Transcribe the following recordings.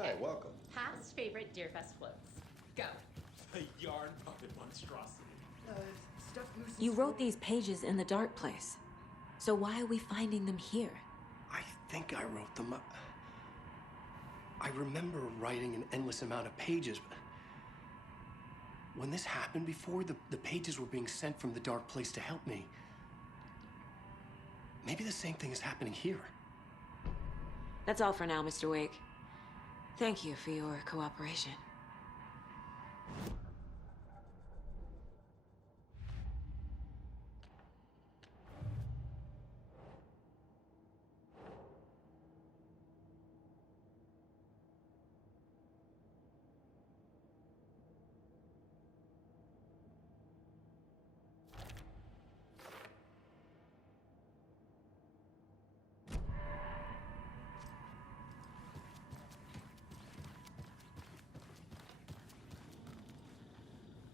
Hi, welcome. Past favorite Deerfest floats. Go. The yarn puppet monstrosity. Stuff loose and You wrote swirly. these pages in the dark place. So why are we finding them here? I think I wrote them. I remember writing an endless amount of pages. But when this happened before, the pages were being sent from the dark place to help me. Maybe the same thing is happening here. That's all for now, Mr. Wake. Thank you for your cooperation.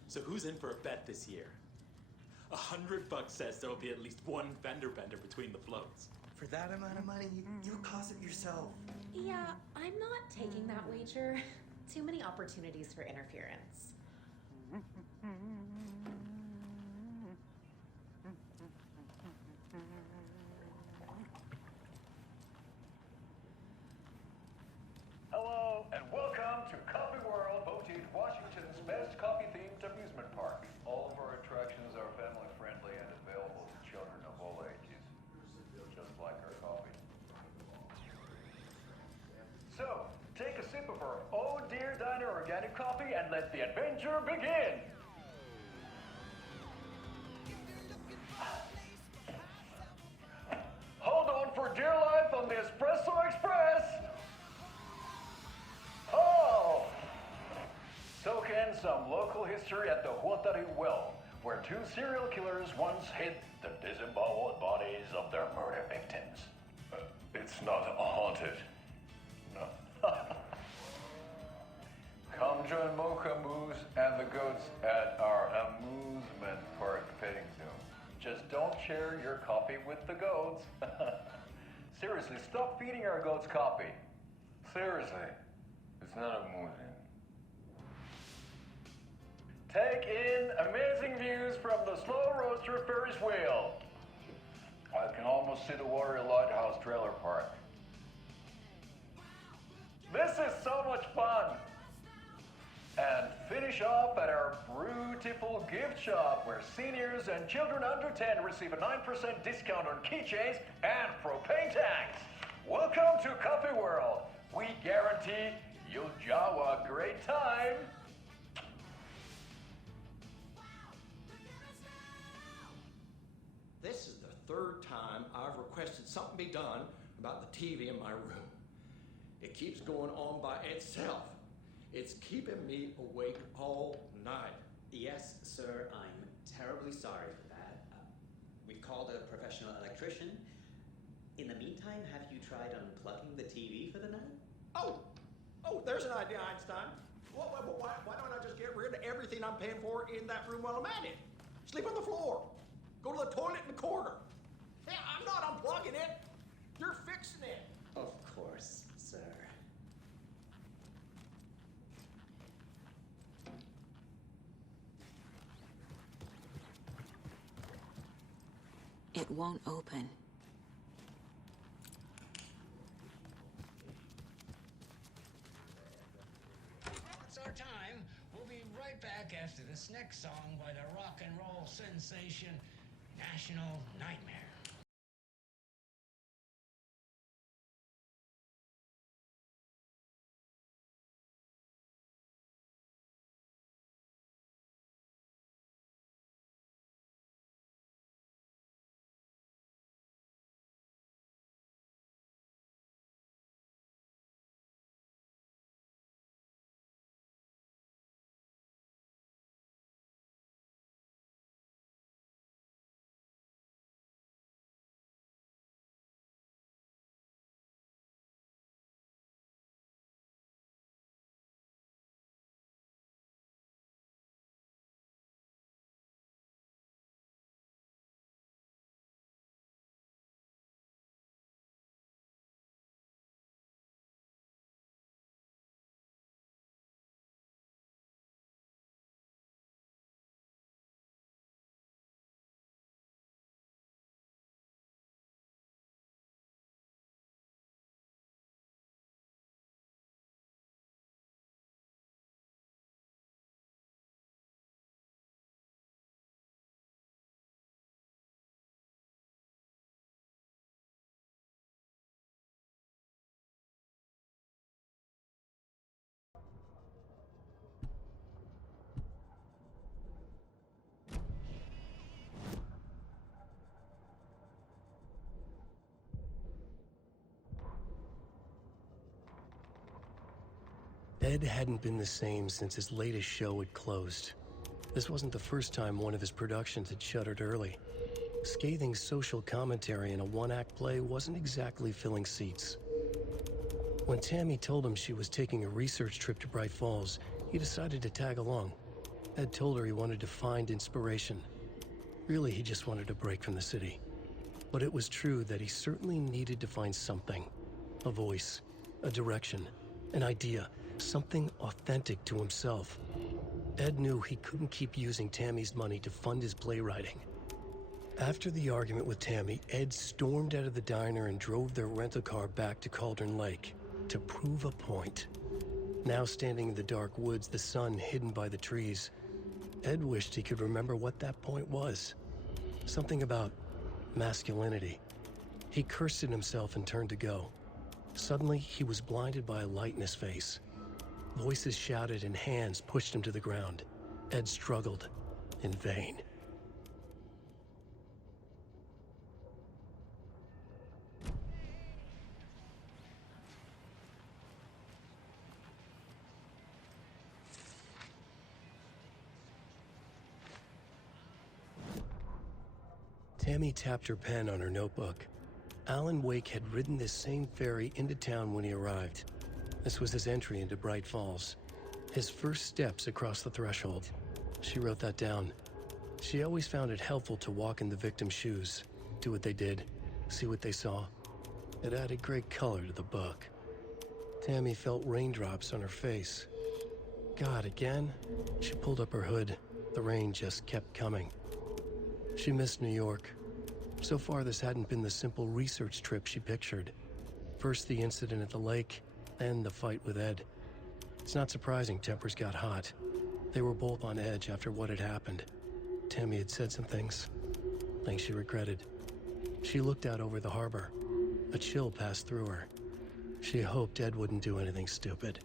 So who's in for a bet this year? $100 says there'll be at least one fender bender between the floats. For that amount of money, you caused it yourself. Yeah, I'm not taking that wager. Too many opportunities for interference. Hello, and welcome to Coffee World, voted Washington's best coffee-themed amusement park. All of our attractions are family-friendly and available to children of all ages, just like our coffee. So, take a sip of our Oh Dear Diner organic coffee and let the adventure begin! Hold on for dear life on the Espresso Express! Oh! Soak in some local history at the Huatari Well, where two serial killers once hid the disemboweled bodies of their murder victims. It's not haunted. No. Come join Mocha Moose and the goats at our amusement park petting zoo. Just don't share your coffee with the goats. Seriously, stop feeding our goats coffee. Seriously. It's not amusing. Take in amazing views from the Slow Roaster Ferris wheel. I can almost see the Warrior Lighthouse trailer park. This is so much fun. And finish off at our beautiful gift shop where seniors and children under 10 receive a 9% discount on keychains and propane tanks. Welcome to Coffee World. We guarantee you'll jaw a great time. This is the third time I've requested something be done about the TV in my room. It keeps going on by itself. It's keeping me awake all night. Yes, sir, I'm terribly sorry for that. We've called a professional electrician. In the meantime, have you tried unplugging the TV for the night? Oh, there's an idea, Einstein. Why don't I just get rid of everything I'm paying for in that room while I'm at it? Sleep on the floor. Go to the toilet in the corner. Yeah, I'm not unplugging it. You're fixing it. Of course, sir. It won't open. It's our time. We'll be right back after this next song by the rock and roll sensation, National Nightmare. Ed hadn't been the same since his latest show had closed. This wasn't the first time one of his productions had shuttered early. Scathing social commentary in a one-act play wasn't exactly filling seats. When Tammy told him she was taking a research trip to Bright Falls, he decided to tag along. Ed told her he wanted to find inspiration. Really, he just wanted a break from the city. But it was true that he certainly needed to find something. A voice, a direction, an idea, something authentic to himself. Ed knew he couldn't keep using Tammy's money to fund his playwriting. After the argument with Tammy, Ed stormed out of the diner and drove their rental car back to Cauldron Lake to prove a point. Now standing in the dark woods, the sun hidden by the trees, Ed wished he could remember what that point was. Something about masculinity. He cursed at himself and turned to go. Suddenly, he was blinded by a light in his face. Voices shouted and hands pushed him to the ground. Ed struggled, in vain. Tammy tapped her pen on her notebook. Alan Wake had ridden this same ferry into town when he arrived. This was his entry into Bright Falls. His first steps across the threshold. She wrote that down. She always found it helpful to walk in the victim's shoes, do what they did, see what they saw. It added great color to the book. Tammy felt raindrops on her face. God, again? She pulled up her hood. The rain just kept coming. She missed New York. So far, this hadn't been the simple research trip she pictured. First the incident at the lake, then the fight with Ed. It's not surprising tempers got hot. They were both on edge after what had happened. Tammy had said some things she regretted. She looked out over the harbor. A chill passed through her. She hoped Ed wouldn't do anything stupid.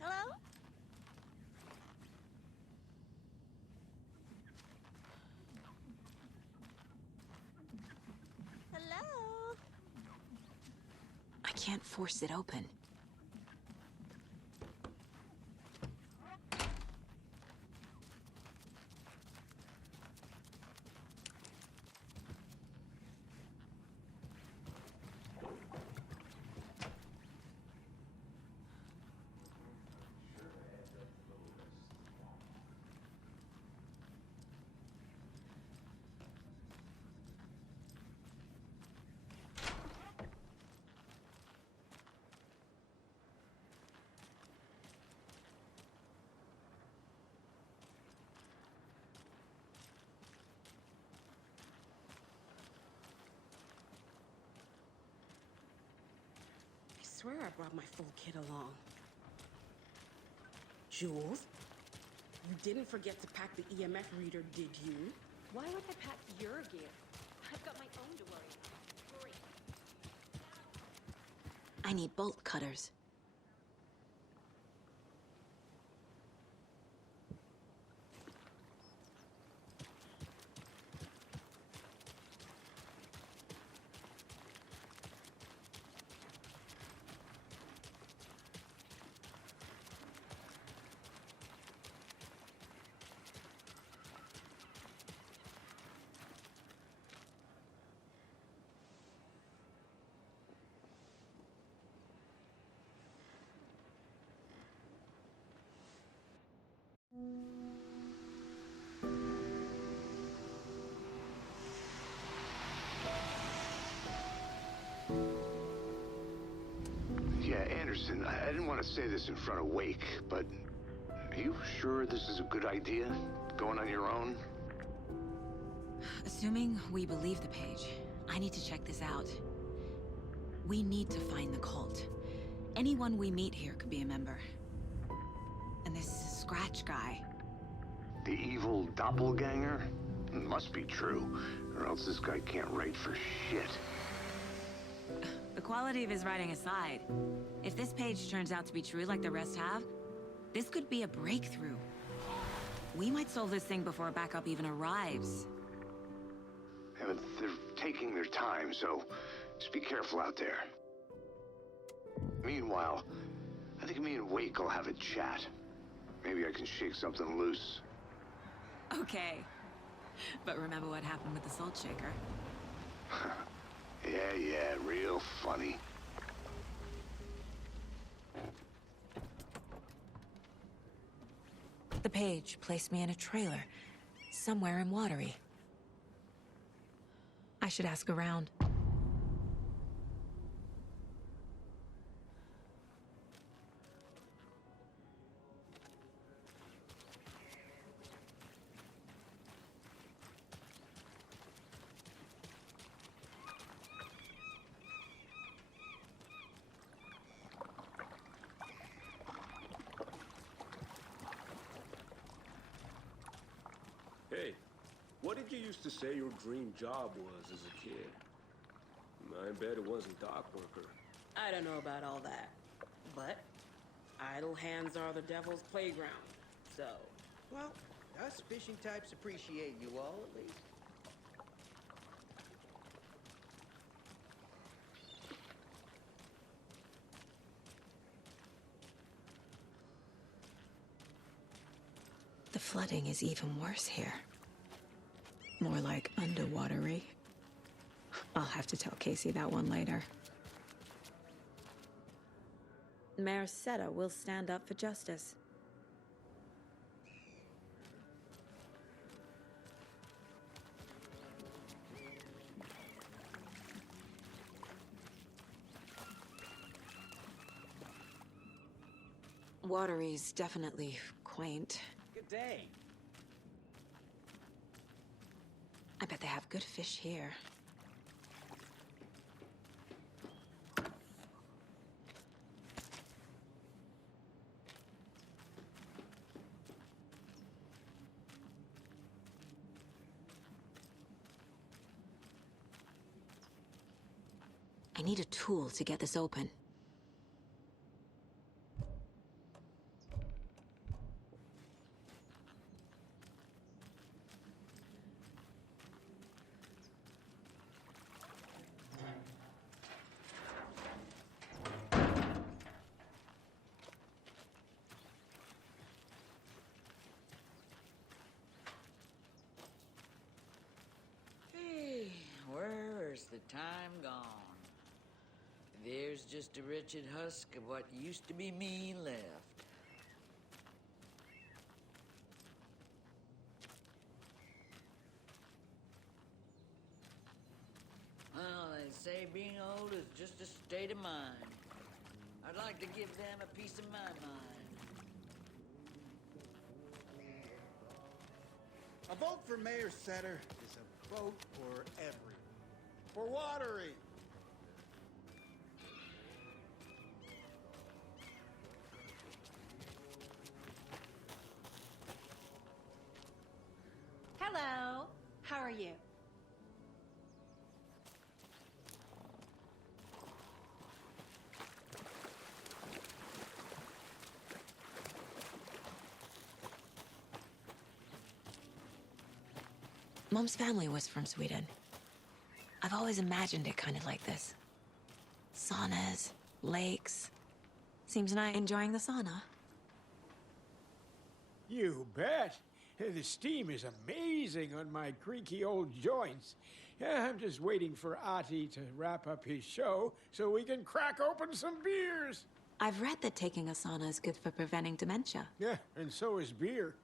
Hello? Hello? I can't force it open. I swear I brought my full kit along. Jules, you didn't forget to pack the EMF reader, did you? Why would I pack your gear? I've got my own to worry about. Hurry. I need bolt cutters. Yeah, Anderson, I didn't want to say this in front of Wake, but are you sure this is a good idea? Going on your own? Assuming we believe the page, I need to check this out. We need to find the cult. Anyone we meet here could be a member. And this Scratch guy. The evil doppelganger? Must be true, or else this guy can't write for shit. The quality of his writing aside, if this page turns out to be true like the rest have, this could be a breakthrough. We might solve this thing before backup even arrives. Yeah, but they're taking their time, so just be careful out there. Meanwhile, I think me and Wake will have a chat. Maybe I can shake something loose. Okay. But remember what happened with the Salt Shaker? Yeah, real funny. The page placed me in a trailer, somewhere in Watery. I should ask around. Hey, what did you used to say your dream job was as a kid? I bet it wasn't dock worker. I don't know about all that. But idle hands are the devil's playground. So, Well, us fishing types appreciate you all, at least. The flooding is even worse here. More like underwatery. I'll have to tell Casey that one later. Mayor Seta will stand up for justice. Watery's definitely quaint. Good day. I bet they have good fish here. I need a tool to get this open. Hey, where's the time gone? There's just a wretched husk of what used to be me left. Well, they say being old is just a state of mind. I'd like to give them a piece of my mind. A vote for Mayor Setter is a vote for everyone. For Watery. Hello. How are you? Mom's family was from Sweden. I've always imagined it kind of like this. Saunas, lakes. Seems nice enjoying the sauna. You bet. The steam is amazing on my creaky old joints. I'm just waiting for Ati to wrap up his show so we can crack open some beers. I've read that taking a sauna is good for preventing dementia. Yeah, and so is beer.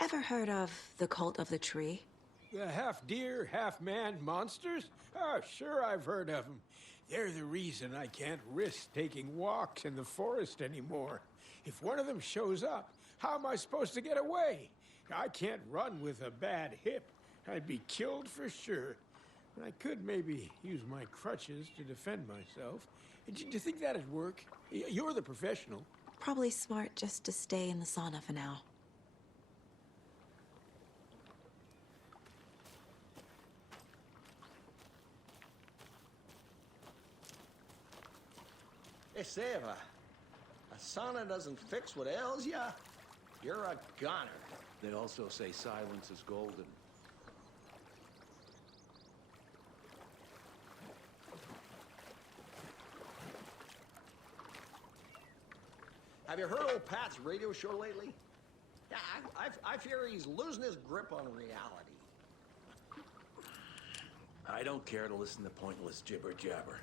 Ever heard of the Cult of the Tree? The half-deer, half-man monsters? Oh, sure I've heard of them. They're the reason I can't risk taking walks in the forest anymore. If one of them shows up, how am I supposed to get away? I can't run with a bad hip. I'd be killed for sure. I could maybe use my crutches to defend myself. Do you think that'd work? You're the professional. Probably smart just to stay in the sauna for now. Hey, say if a sauna doesn't fix what ails ya, you're a goner. They also say silence is golden. Have you heard old Pat's radio show lately? Yeah, I fear he's losing his grip on reality. I don't care to listen to pointless jibber jabber.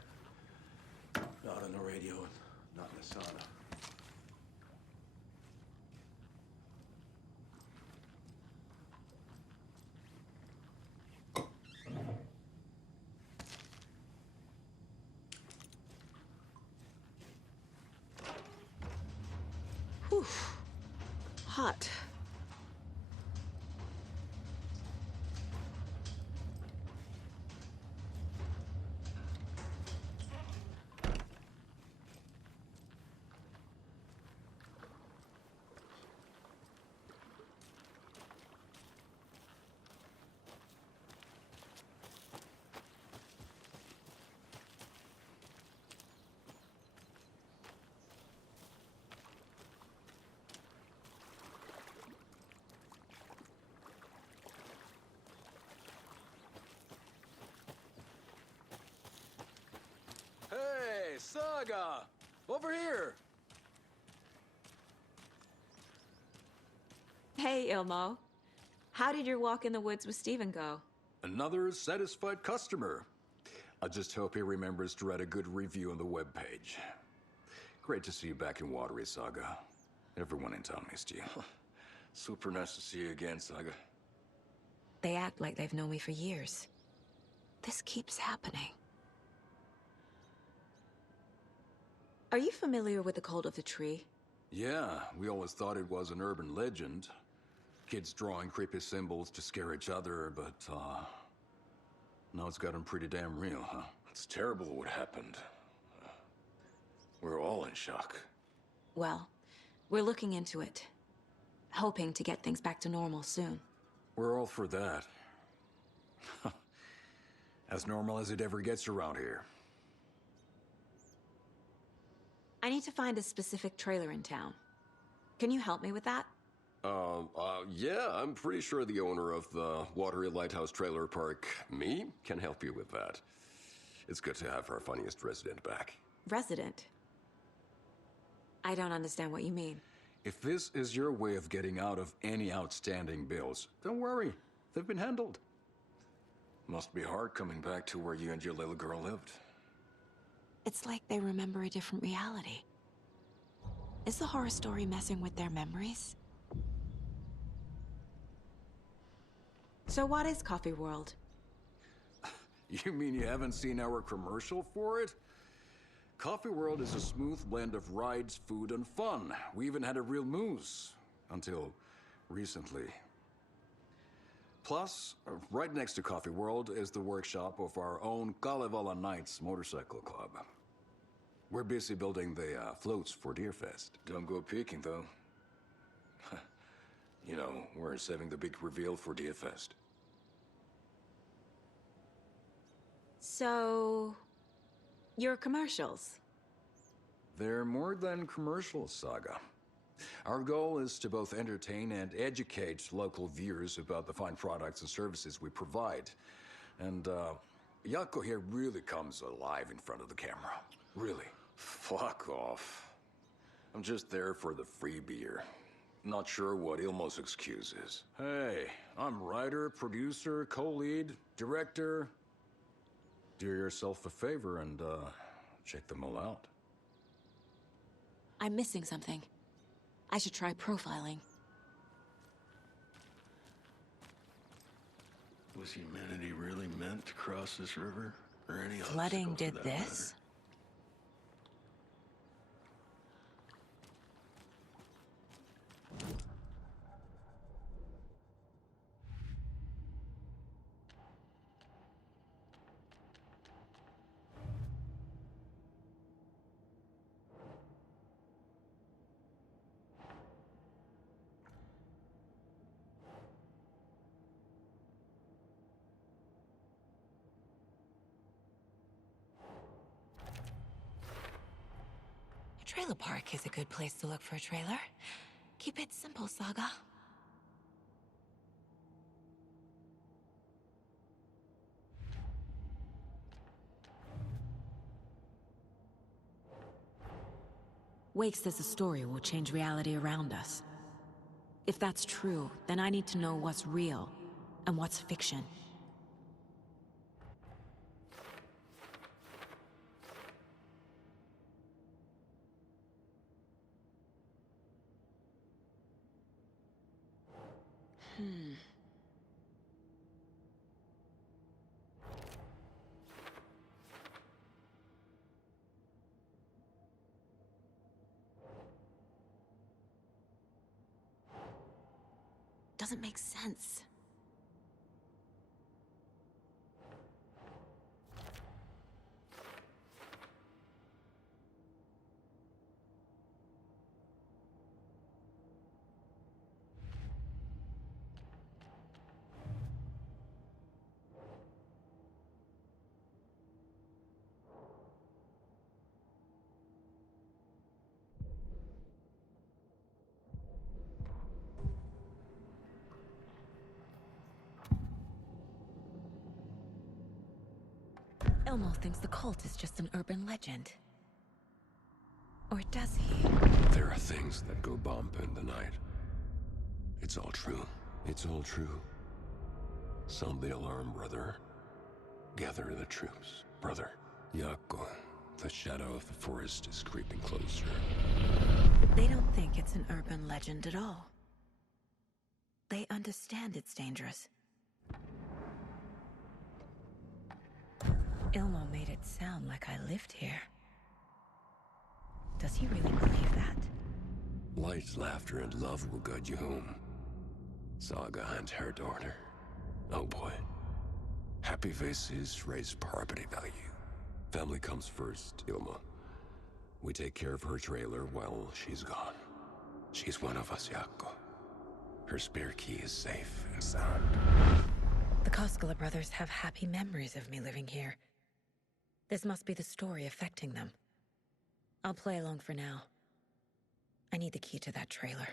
Not on the radio and not in the sauna. Whew. Hot. Hey, Saga! Over here! Hey, Ilmo. How did your walk in the woods with Steven go? Another satisfied customer. I just hope he remembers to write a good review on the webpage. Great to see you back in Watery, Saga. Everyone in town missed you. Super nice to see you again, Saga. They act like they've known me for years. This keeps happening. Are you familiar with the Cult of the Tree? Yeah, we always thought it was an urban legend. Kids drawing creepy symbols to scare each other, but, now it's gotten pretty damn real, huh? It's terrible what happened. We're all in shock. Well, we're looking into it. Hoping to get things back to normal soon. We're all for that. As normal as it ever gets around here. I need to find a specific trailer in town. Can you help me with that? Yeah, I'm pretty sure the owner of the Watery Lighthouse Trailer Park, me, can help you with that. It's good to have our funniest resident back. Resident? I don't understand what you mean. If this is your way of getting out of any outstanding bills, don't worry. They've been handled. Must be hard coming back to where you and your little girl lived. It's like they remember a different reality. Is the horror story messing with their memories? So what is Coffee World? You mean you haven't seen our commercial for it? Coffee World is a smooth blend of rides, food, and fun. We even had a real moose. Until recently. Plus, right next to Coffee World is the workshop of our own Kalevala Knights Motorcycle Club. We're busy building the floats for Deerfest. Don't go peeking, though. You know, we're saving the big reveal for Deerfest. So... your commercials? They're more than commercials, Saga. Our goal is to both entertain and educate local viewers about the fine products and services we provide. And, Yako here really comes alive in front of the camera. Really. Fuck off. I'm just there for the free beer. Not sure what Ilmo's excuse is. Hey, I'm writer, producer, co-lead, director. Do yourself a favor and, check them all out. I'm missing something. I should try profiling. Was humanity really meant to cross this river? Or any obstacle Flooding for did that this? A trailer park is a good place to look for a trailer. Keep it simple, Saga. Wake says the story will change reality around us. If that's true, then I need to know what's real and what's fiction. Doesn't make sense. Elmo thinks the cult is just an urban legend. Or does he? There are things that go bump in the night. It's all true. It's all true. Sound the alarm, brother. Gather the troops, brother. Yako, the shadow of the forest is creeping closer. They don't think it's an urban legend at all. They understand it's dangerous. Ilmo made it sound like I lived here. Does he really believe that? Light, laughter, and love will guide you home. Saga and her daughter. Oh boy. Happy faces raise property value. Family comes first, Ilma. We take care of her trailer while she's gone. She's one of us, Yako. Her spare key is safe and sound. The Koskela brothers have happy memories of me living here. This must be the story affecting them. I'll play along for now. I need the key to that trailer.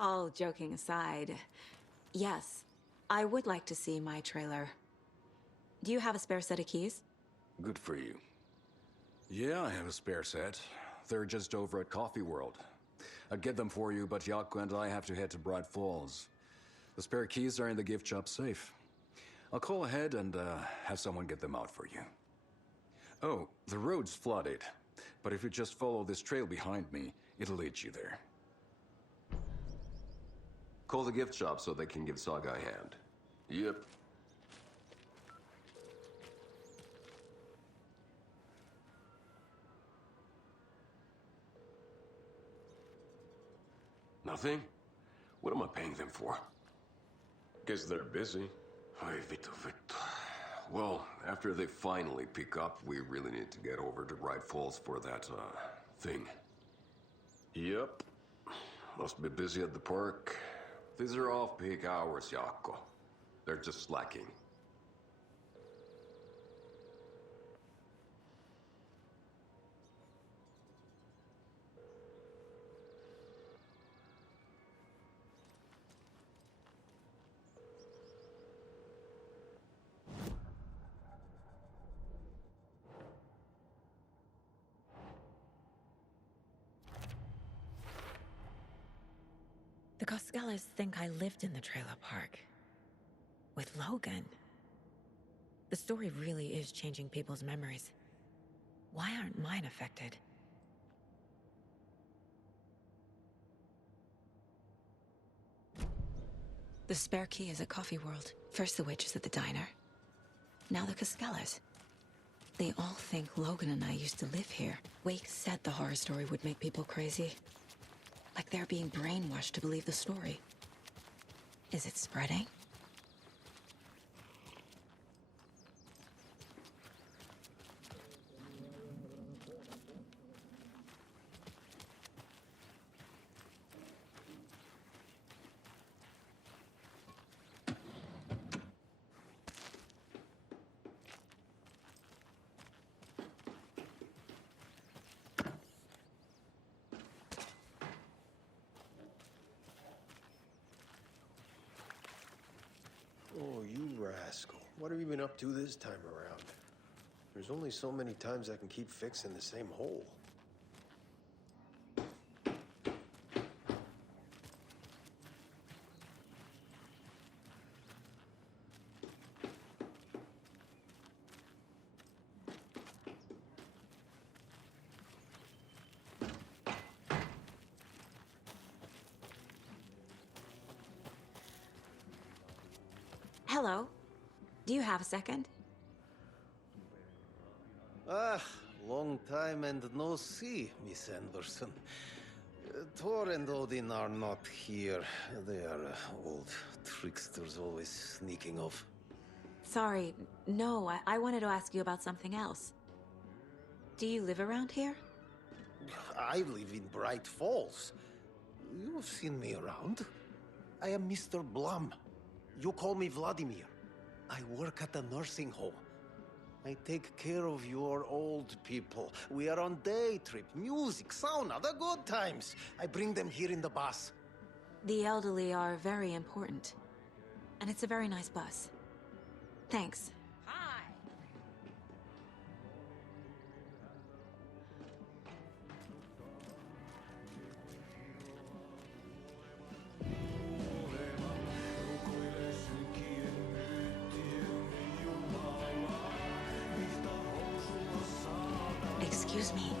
All joking aside, yes, I would like to see my trailer. Do you have a spare set of keys? Good for you. Yeah, I have a spare set. They're just over at Coffee World. I'd get them for you, but Yako and I have to head to Bright Falls. The spare keys are in the gift shop safe. I'll call ahead and have someone get them out for you. Oh, the road's flooded, but if you just follow this trail behind me, it'll lead you there. Call the gift shop so they can give Saga a hand. Yep. Nothing? What am I paying them for? Guess they're busy. Ay, Vito. Well, after they finally pick up, we really need to get over to Bright Falls for that, thing. Yep. Must be busy at the park. These are off-peak hours, Yako. They're just slacking. The Koskelas think I lived in the trailer park. With Logan. The story really is changing people's memories. Why aren't mine affected? The spare key is at Coffee World. First the witches at the diner. Now the Koskelas. They all think Logan and I used to live here. Wake said the horror story would make people crazy. Like they're being brainwashed to believe the story. Is it spreading? rascal. What have you been up to this time around? There's only so many times I can keep fixing the same hole. Hello. Do you have a second? Ah, long time and no see, Miss Anderson. Thor and Odin are not here. They are old tricksters always sneaking off. Sorry, no, I wanted to ask you about something else. Do you live around here? I live in Bright Falls. You've seen me around. I am Mr. Blum. You call me Vladimir. I work at a nursing home. I take care of your old people. We are on day trip, music, sauna, the good times. I bring them here in the bus. The elderly are very important. And it's a very nice bus. Thanks. Excuse me.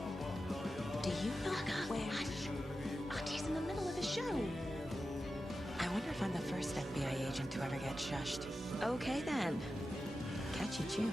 Do you know where... Hush! Auntie's in the middle of a show. I wonder if I'm the first FBI agent to ever get shushed. Okay then. Catchy tune.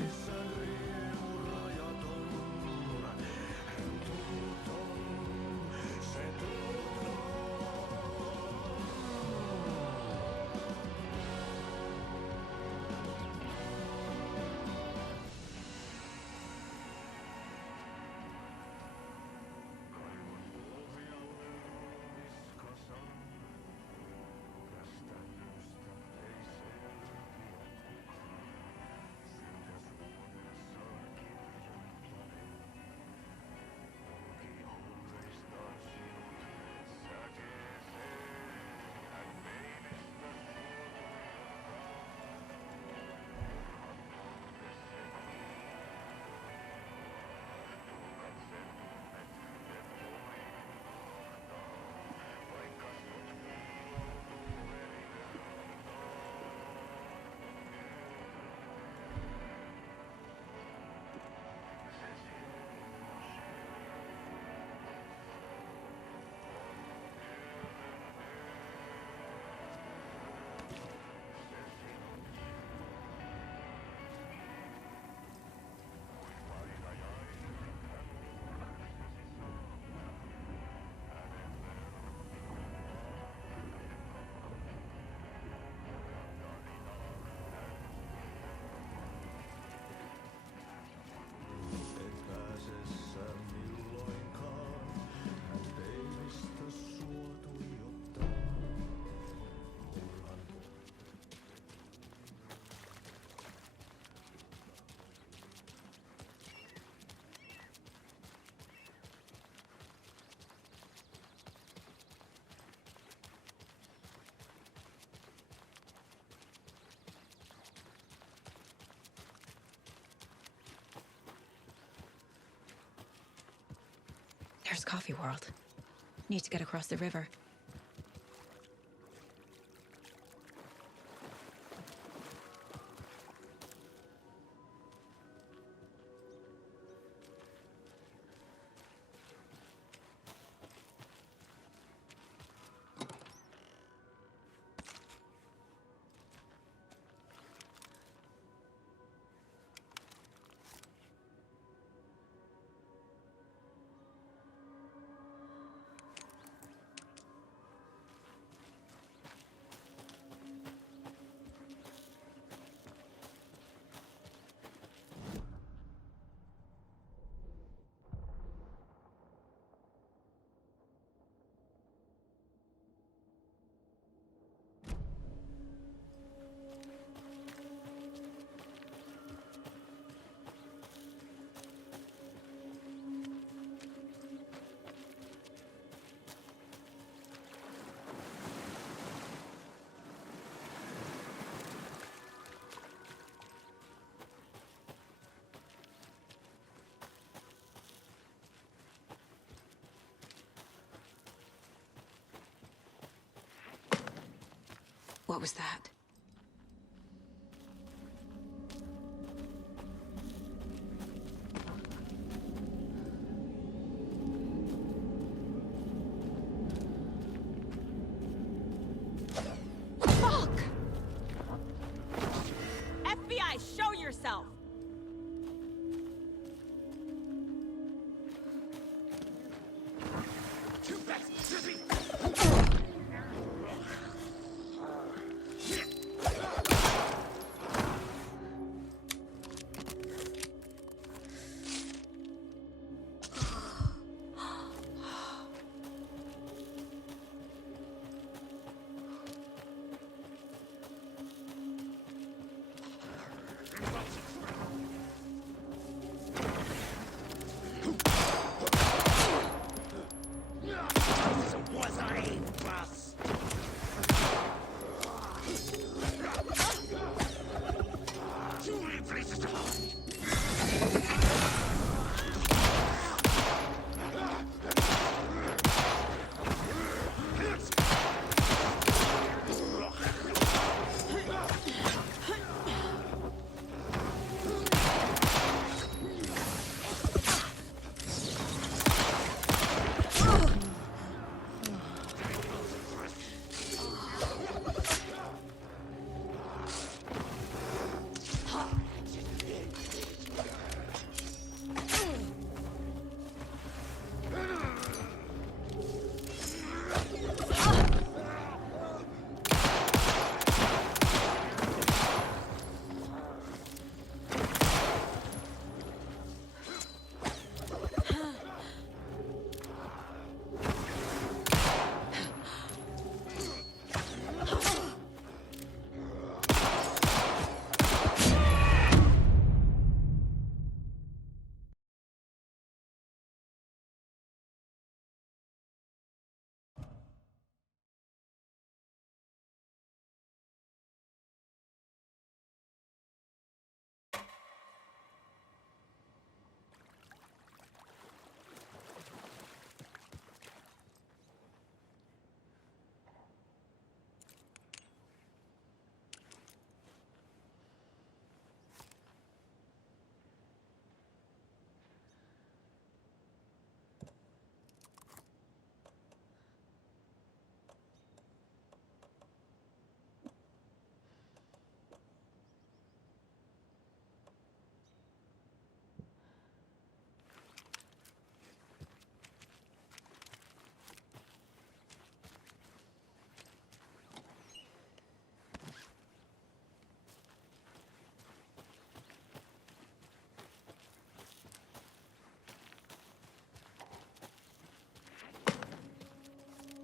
There's Coffee World. Need to get across the river. What was that? Fuck! FBI, show yourself!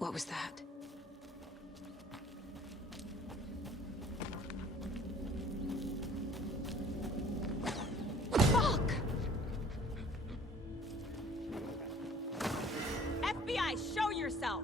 What was that? Fuck! FBI, show yourself!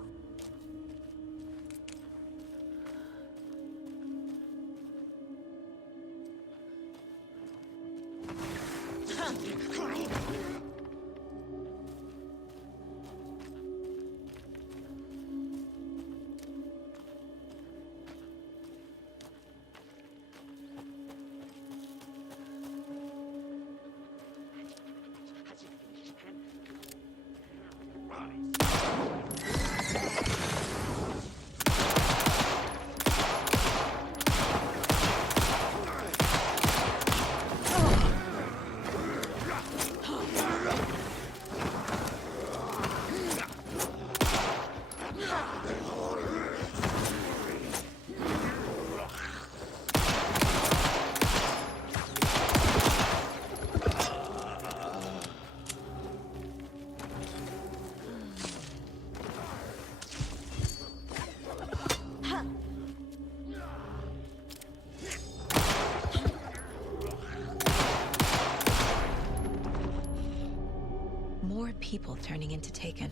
More people turning into Taken.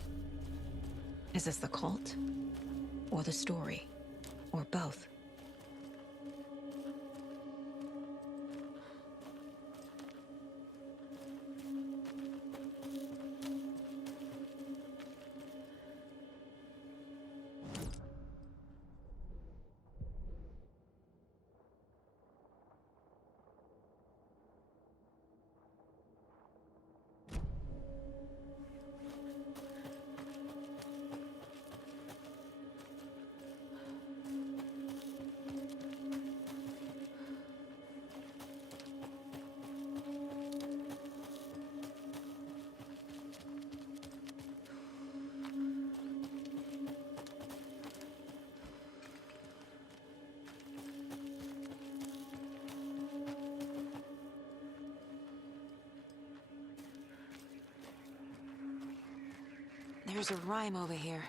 Is this the cult? Or the story? Or both? There's a rhyme over here.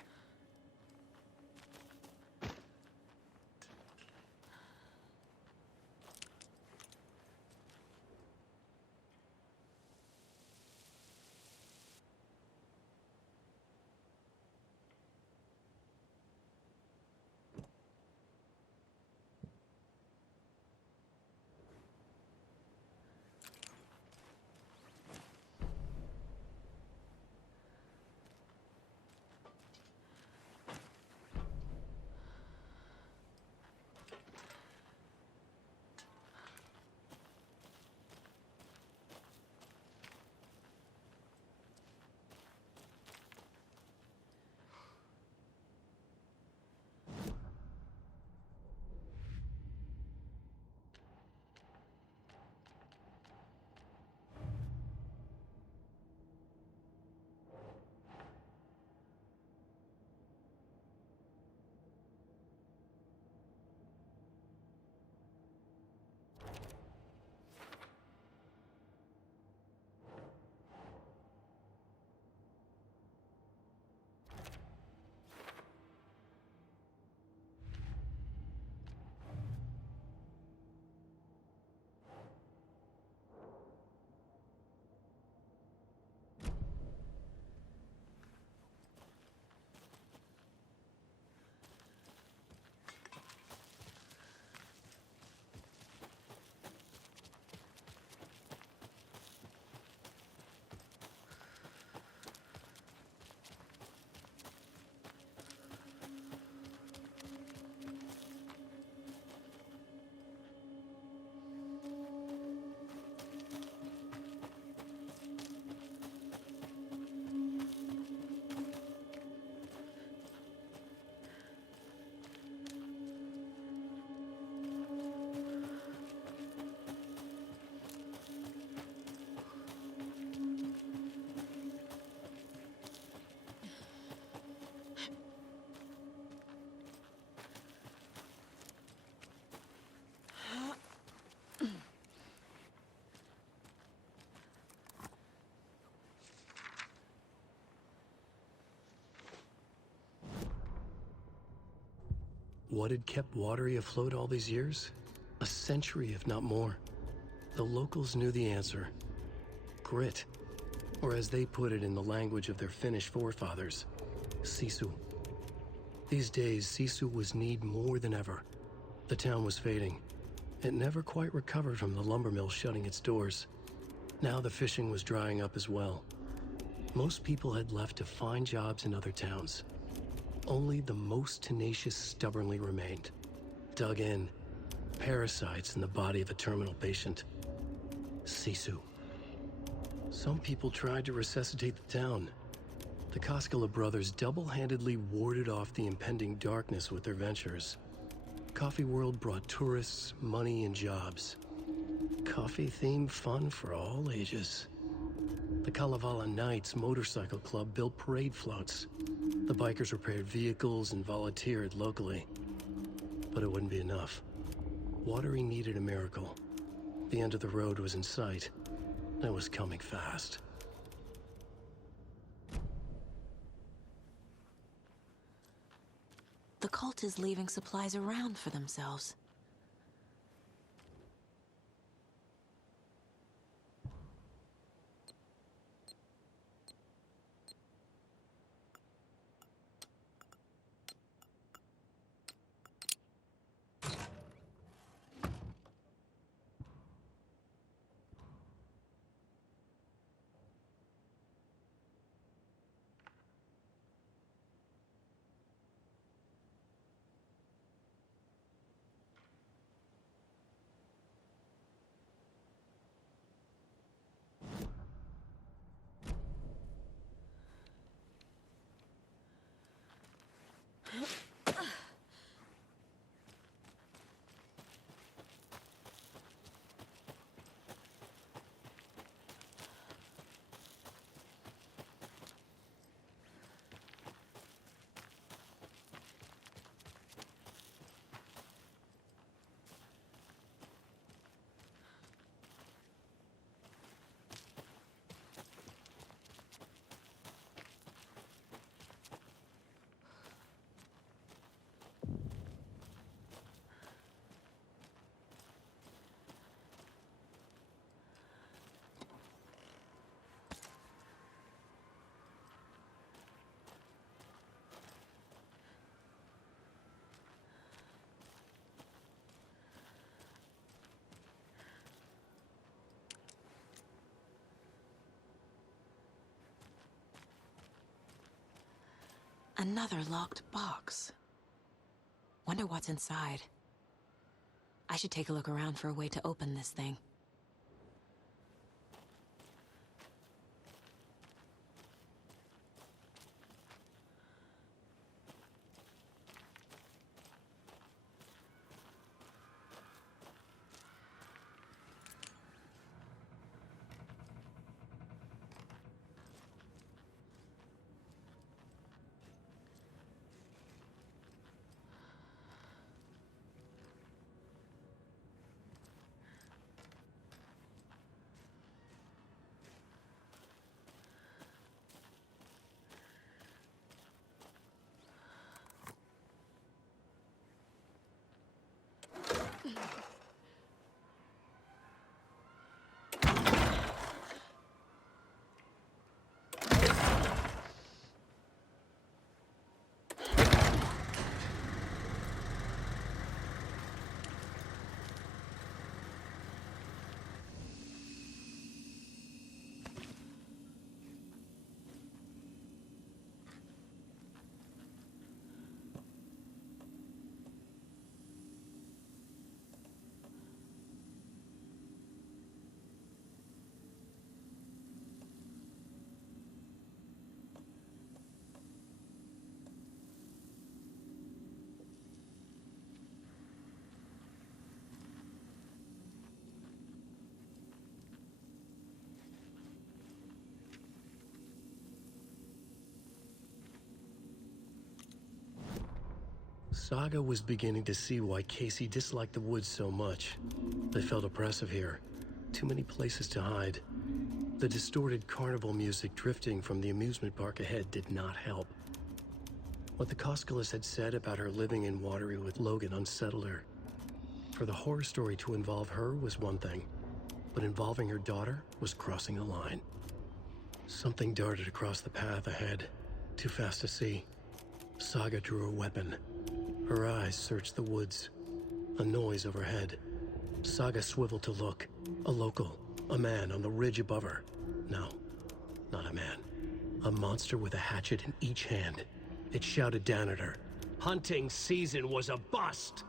What had kept Watery afloat all these years? A century, if not more. The locals knew the answer. Grit. Or as they put it in the language of their Finnish forefathers, sisu. These days, sisu was needed more than ever. The town was fading. It never quite recovered from the lumber mill shutting its doors. Now the fishing was drying up as well. Most people had left to find jobs in other towns. Only the most tenacious stubbornly remained. Dug in. Parasites in the body of a terminal patient. Sisu. Some people tried to resuscitate the town. The Koskela brothers double-handedly warded off the impending darkness with their ventures. Coffee World brought tourists, money, and jobs. Coffee-themed fun for all ages. The Kalevala Knights Motorcycle Club built parade floats. The bikers repaired vehicles and volunteered locally. But it wouldn't be enough. Watery needed a miracle. The end of the road was in sight. It was coming fast. The cult is leaving supplies around for themselves. Another locked box. Wonder what's inside. I should take a look around for a way to open this thing. Saga was beginning to see why Casey disliked the woods so much. They felt oppressive here. Too many places to hide. The distorted carnival music drifting from the amusement park ahead did not help. What the Koskalas had said about her living in Watery with Logan unsettled her. For the horror story to involve her was one thing, but involving her daughter was crossing a line. Something darted across the path ahead, too fast to see. Saga drew a weapon. Her eyes searched the woods. A noise overhead. Saga swiveled to look. A local. A man on the ridge above her. No, not a man. A monster with a hatchet in each hand. It shouted down at her. Hunting season was a bust!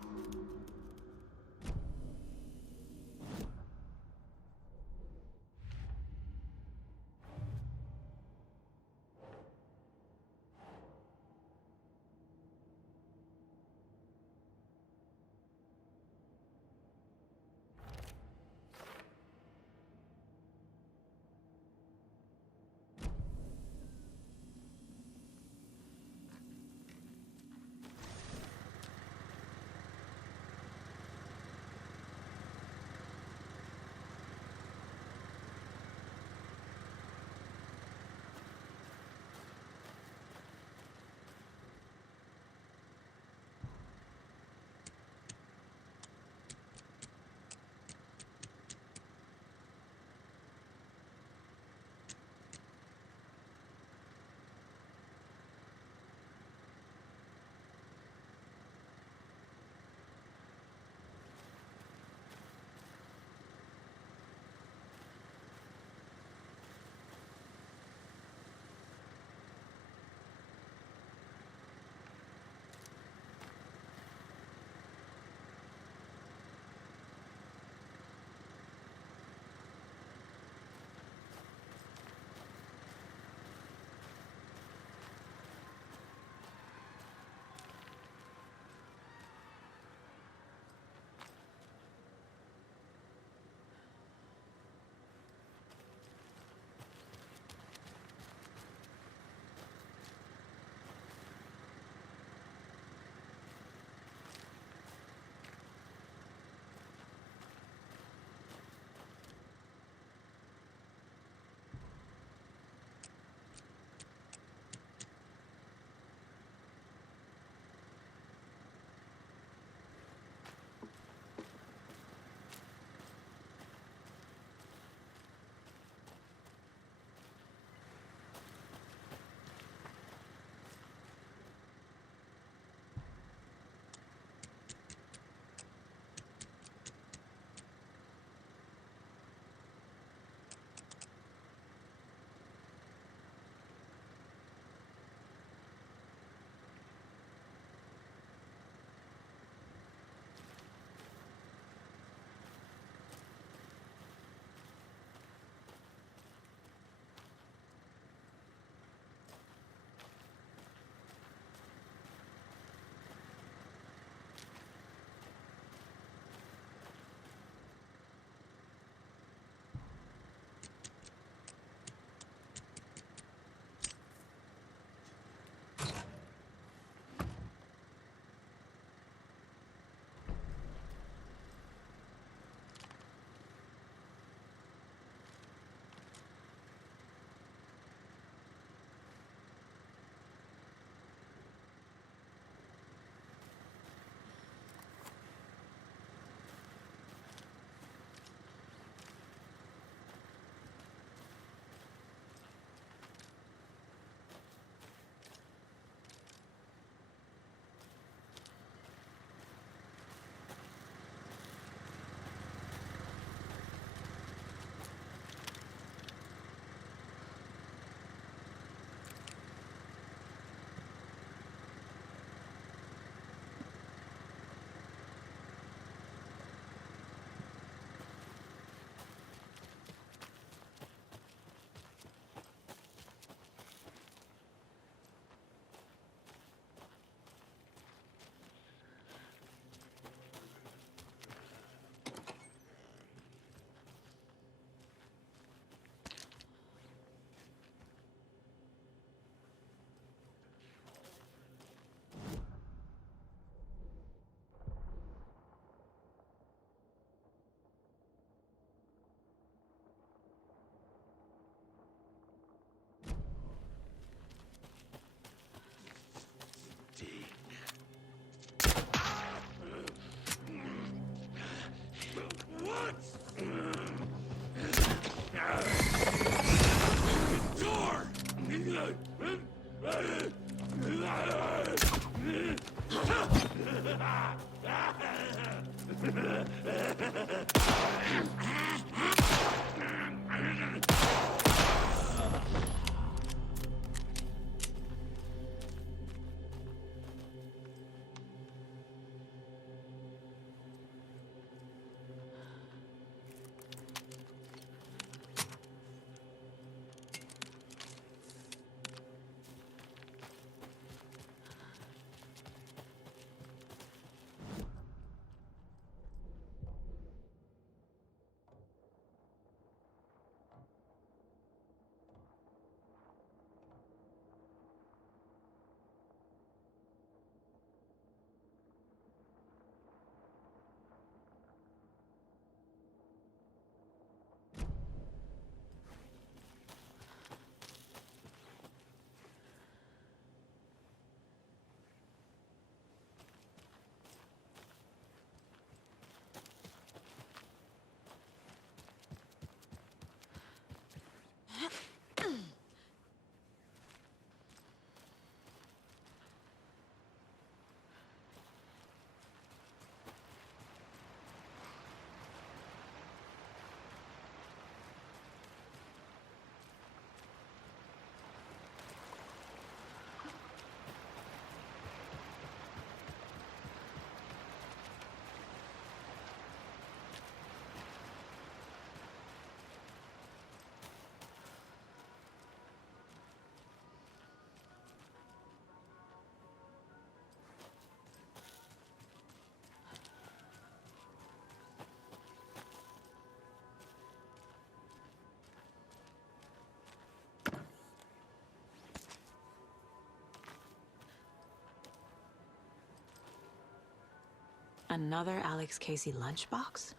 Another Alex Casey lunchbox?